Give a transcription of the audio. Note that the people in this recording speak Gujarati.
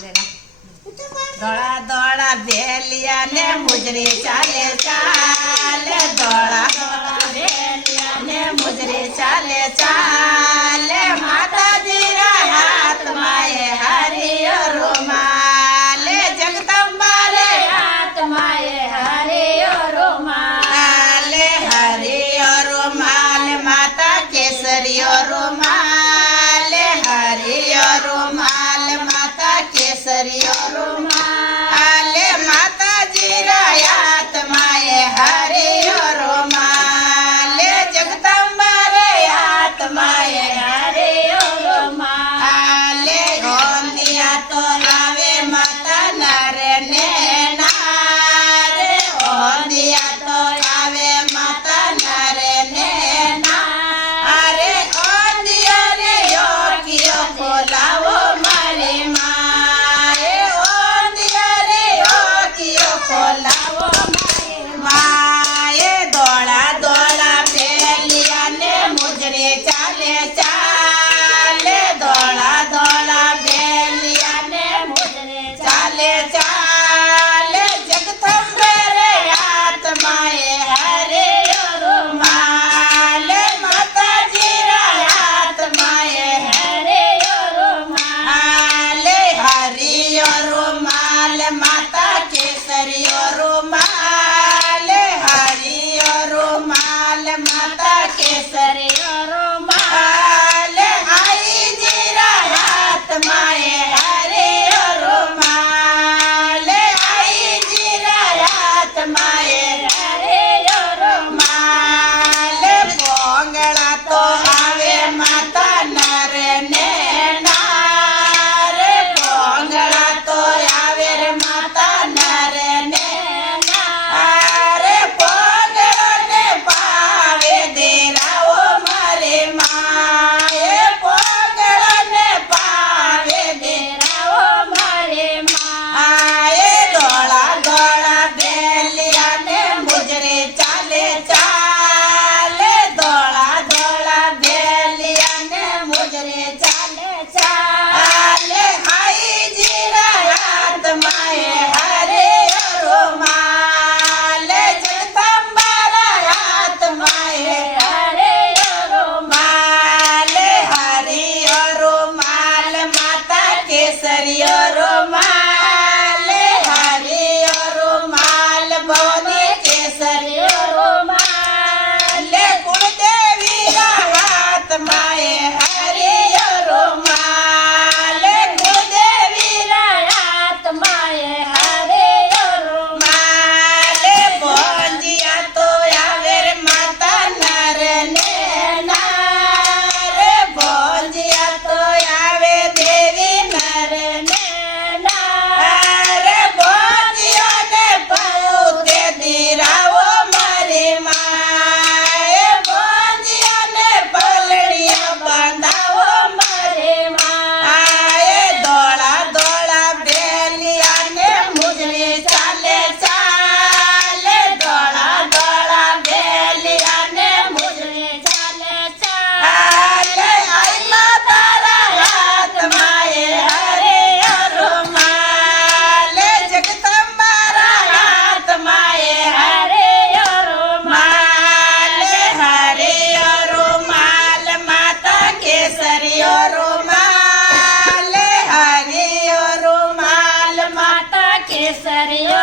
ધોળા ધોળા ભેલિયા ને મુજરી ચાલે ચાલે ધોળા ધોળા ભેલિયા ને મુજરી ચાલે ચાલે માતાજી ના હાથમાં એ હરિયો રૂમાલ જગદંબા રે હાથમાં એ હરિયો રૂમાલ હરિયો રૂમાલ માતા કેસરિયો રૂમાલ હરિયો રૂમાલ માતા કેસરિયો રૂમાલ માતાજી ના હાથમાં એ હરિયો રૂમાલ જગદંબા રે હાથમાં એ હરિયો રૂમાલ ઓંધિયા તો આવે માતા નારે ને નારે ઓંધિયા તો આવે માતા નારે ને નારે ઓંધિયા રે યોગીઓ બોલાવો મારી માએ ઓંધિયા રે યોગીઓ બોલાવો મારી માએ દોડા દોડા ભેલિયા ને મુજરે ચાલે ચાલે દોડા દોડા ભેલિયા ને મુજરે ચાલે ચાલે જગદંબે રે હાથમાં એ હરિયો રૂમાલ માતાજી રા હાથમાં એ હરિયો રૂમાલ હરિયો રૂમાલ માતા કેસરિયો રૂમાલ હરિયો રૂમાલ માતા કેસરિયો રૂમાલ આઈ જીરા હાથમાં એ હરિયો રૂમાલ આઈ જીરા હાથમાં એ હરિયો રૂમાલ પોંગળા તો આવે માતા નર ને નારે પોંગળા તો આવે રે માતા નર ને નારે પોંગળો ને પાવે દેરાઓ મારે માએ પોંગળો ને પાવે દેરાઓ મારે માએ દોડા દોડા ભેલિયા ને મુજરે ચાલે ચાલે દોડા દોડા ભેલિયા ને મુજરે ચાલે ચાલે હાઈ જીરા હાથમાં એ હરિયો રૂમાલ જગદંબા રા હાથમાં એ હરિયો રૂમાલ હરિયો રૂમાલ માતા કેસરિયો રૂમાલ હરિયો રૂમાલ ભવની કેસરિયો રૂમાલ કુળદેવી રા હાથમાં એ હરિયો રૂમાલ કુળદેવી રા હાથમાં એ હરિયો રૂમાલ ભોંજિયા તો આવે રે માતા નર ને નારે ભોંજિયા તો આવે દેવી નર ને નારે ભોંજિયા ને પાયું તે દીરાવો મારી માએ ભોંજિયા ને પલડિયા બાંધાવો મારી માએ દોડા દોડા ભેલિયા ને મુજરી ચાલે ચાલે દોડા દોડા ભેલિયા ને મુજરી ચાલે ચાલે આઈ માતા રા હાથમાં એ હરિયો રૂમાલ જગદંબા રા હાથમાં એ હરિયો રૂમાલ હરિયો રૂમાલ માતા કેસરિયો રૂમાલ હરિયો રૂમાલ માતા કેસરિયો